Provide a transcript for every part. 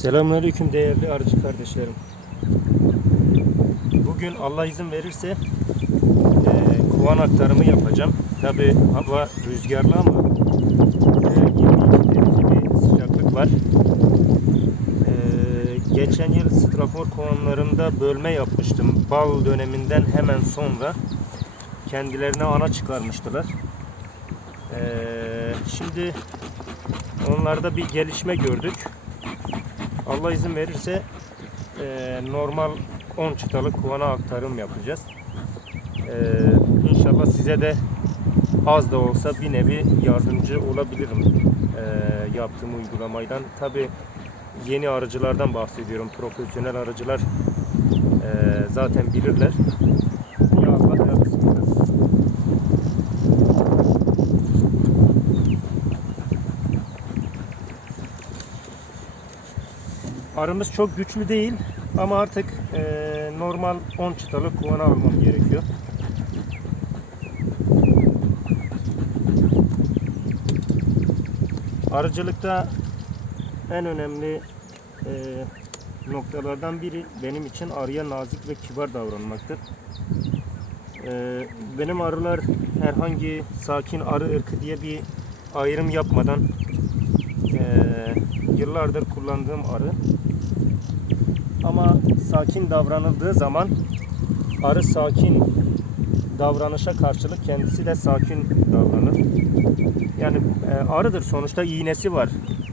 Selamünaleyküm değerli arıcı kardeşlerim. Bugün Allah izin verirse eee kovan aktarımı yapacağım. Tabi hava rüzgarlı ama eee 22 derece bir sıcaklık var. Eee, geçen yıl strafor kovanlarında bölme yapmıştım. Bal döneminden hemen sonra kendilerine ana çıkarmıştılar. Eee, şimdi onlarda bir gelişme gördük. Allah izin verirse eee, normal 10 çıtalık kuvana aktarım yapacağız. Eee inşallah size de az da olsa bir nevi yardımcı olabilirim eee, yaptığım uygulamaydan. Tabi yeni arıcılardan bahsediyorum. Profesyonel arıcılar eee, zaten bilirler. Ya Allah Arımız çok güçlü değil ama artık eee, normal 10 çıtalık kuvana almam gerekiyor. Arıcılıkta en önemli eee, noktalardan biri benim için arıya nazik ve kibar davranmaktır. Eee, benim arılar herhangi sakin arı ırkı diye bir ayrım yapmadan eee, yıllardır kullandığım arı. Ama sakin davranıldığı zaman arı sakin davranışa karşılık kendisi de sakin davranır. Yani e, arıdır sonuçta iğnesi var.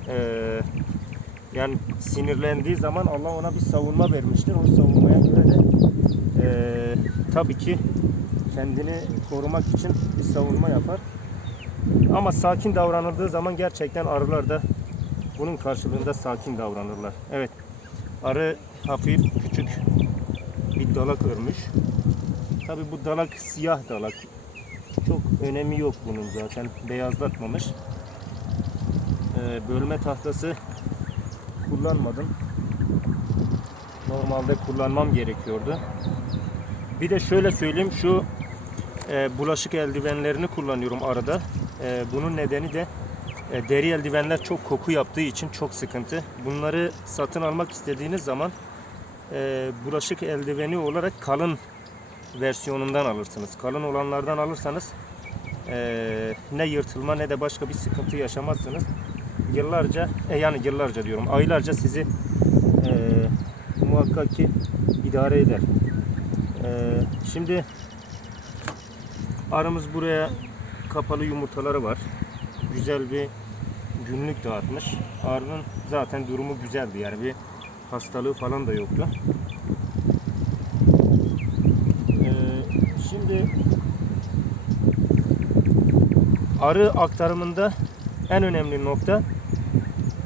E, yani sinirlendiği zaman Allah ona bir savunma vermiştir. O savunmaya göre de e, tabii ki kendini korumak için bir savunma yapar. Ama sakin davranıldığı zaman gerçekten arılar da bunun karşılığında sakin davranırlar. Evet. Arı hafif küçük bir dalak örmüş. Tabi bu dalak siyah dalak. Çok önemi yok bunun zaten. Beyazlatmamış. Ee, bölme tahtası kullanmadım. Normalde kullanmam gerekiyordu. Bir de şöyle söyleyeyim şu e, bulaşık eldivenlerini kullanıyorum arada. E, bunun nedeni de deri eldivenler çok koku yaptığı için çok sıkıntı. Bunları satın almak istediğiniz zaman e, bulaşık eldiveni olarak kalın versiyonundan alırsınız. Kalın olanlardan alırsanız e, ne yırtılma ne de başka bir sıkıntı yaşamazsınız. Yıllarca, e, yani yıllarca diyorum, aylarca sizi e, muhakkak ki idare eder. E, şimdi arımız buraya kapalı yumurtaları var. Güzel bir günlük dağıtmış. Arının zaten durumu güzeldi yani bir hastalığı falan da yoktu. Ee, şimdi arı aktarımında en önemli nokta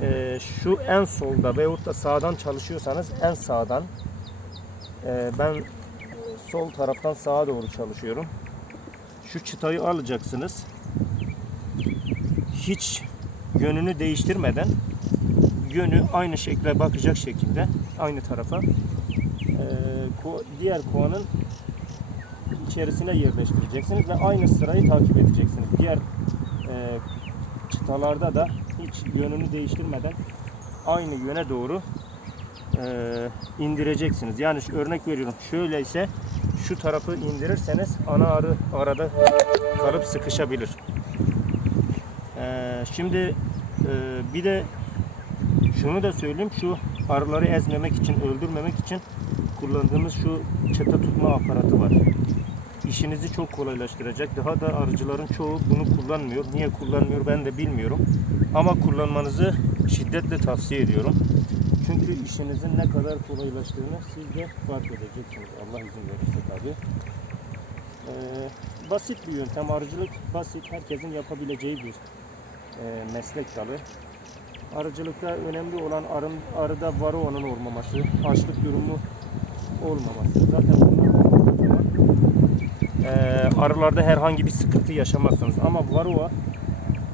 e, şu en solda veyahut da sağdan çalışıyorsanız en sağdan e, ben sol taraftan sağa doğru çalışıyorum. Şu çıtayı alacaksınız. Hiç yönünü değiştirmeden yönü aynı şekle bakacak şekilde aynı tarafa e, ko- diğer kovanın içerisine yerleştireceksiniz ve aynı sırayı takip edeceksiniz. Diğer e, çıtalarda da hiç yönünü değiştirmeden aynı yöne doğru e, indireceksiniz. Yani şu- örnek veriyorum. Şöyle ise şu tarafı indirirseniz ana arı arada kalıp sıkışabilir. E, şimdi e, bir de şunu da söyleyeyim. Şu arıları ezmemek için, öldürmemek için kullandığımız şu çıta tutma aparatı var. İşinizi çok kolaylaştıracak. Daha da arıcıların çoğu bunu kullanmıyor. Niye kullanmıyor ben de bilmiyorum. Ama kullanmanızı şiddetle tavsiye ediyorum. Çünkü işinizin ne kadar kolaylaştığını siz de fark edeceksiniz. Allah izin verirse tabii. Ee, basit bir yöntem. Arıcılık basit. Herkesin yapabileceği bir e, meslek dalı. Arıcılıkta önemli olan arın, arıda varoanın olmaması, açlık durumu olmaması. Zaten bunlar eee, arılarda herhangi bir sıkıntı yaşamazsınız. Ama varroa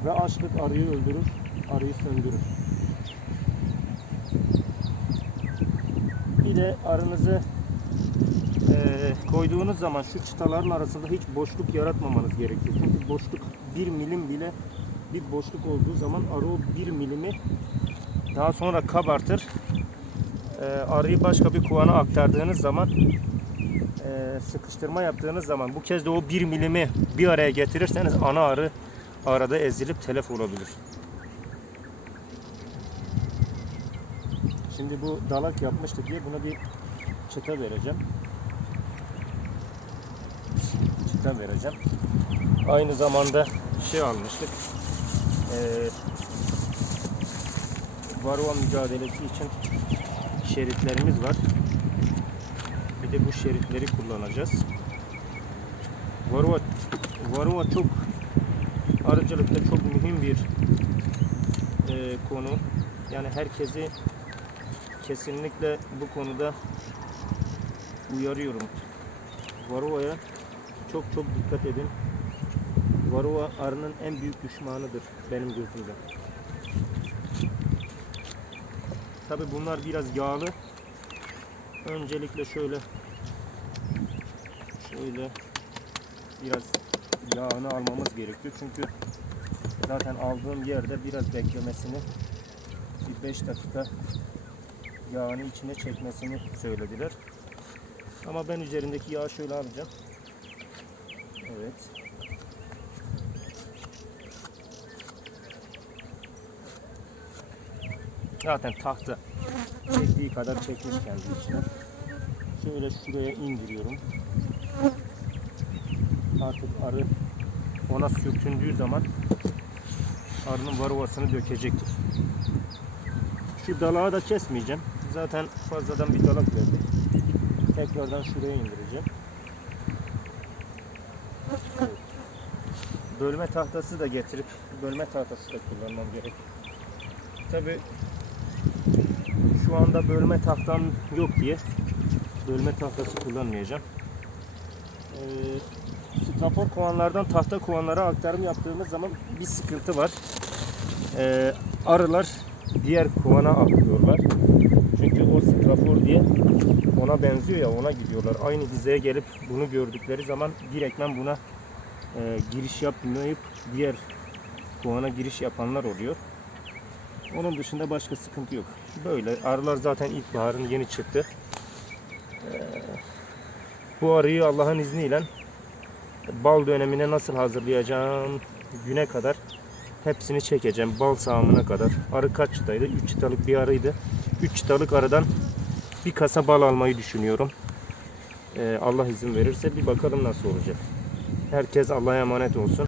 ve açlık arıyı öldürür, arıyı söndürür. Bir de arınızı eee, koyduğunuz zaman şu çıtaların arasında hiç boşluk yaratmamanız gerekiyor. Çünkü boşluk bir milim bile bir boşluk olduğu zaman arı o bir milimi Daha sonra kabartır. Ee, arıyı başka bir kovana aktardığınız zaman e, sıkıştırma yaptığınız zaman bu kez de o 1 milimi bir araya getirirseniz ana arı arada ezilip telef olabilir. Şimdi bu dalak yapmıştık diye buna bir çıta vereceğim. Çıta vereceğim. Aynı zamanda şey almıştık. Ee, varroa mücadelesi için şeritlerimiz var. Bir de bu şeritleri kullanacağız. Varroa, varroa çok arıcılıkta çok mühim bir e, konu. Yani herkesi kesinlikle bu konuda uyarıyorum. Varroa'ya çok çok dikkat edin. Varroa arının en büyük düşmanıdır benim gözümde. Tabi bunlar biraz yağlı. Öncelikle şöyle şöyle biraz yağını almamız gerekiyor. Çünkü zaten aldığım yerde biraz beklemesini bir 5 dakika yağını içine çekmesini söylediler. Ama ben üzerindeki yağı şöyle alacağım. Evet. Zaten tahta çektiği kadar çekmiş kendi içine. Şöyle şuraya indiriyorum. Artık arı ona sürtündüğü zaman arının varuvasını dökecektir. Şu dalağı da kesmeyeceğim. Zaten fazladan bir dalak verdi. Tekrardan şuraya indireceğim. Bölme tahtası da getirip bölme tahtası da kullanmam gerek. Tabi şu anda bölme tahtam yok diye bölme tahtası kullanmayacağım. Ee, strafor kovanlardan tahta kovanlara aktarım yaptığımız zaman bir sıkıntı var. Ee, arılar diğer kovana atlıyorlar. Çünkü o strafor diye ona benziyor ya ona gidiyorlar. Aynı hizeye gelip bunu gördükleri zaman direktmen buna e, giriş yapmayıp diğer kovana giriş yapanlar oluyor. Onun dışında başka sıkıntı yok. Böyle arılar zaten ilkbaharın yeni çıktı. Ee, bu arıyı Allah'ın izniyle bal dönemine nasıl hazırlayacağım güne kadar hepsini çekeceğim. Bal sağımına kadar. Arı kaç çıtaydı? 3 çıtalık bir arıydı. 3 çıtalık arıdan bir kasa bal almayı düşünüyorum. Ee, Allah izin verirse bir bakalım nasıl olacak. Herkes Allah'a emanet olsun.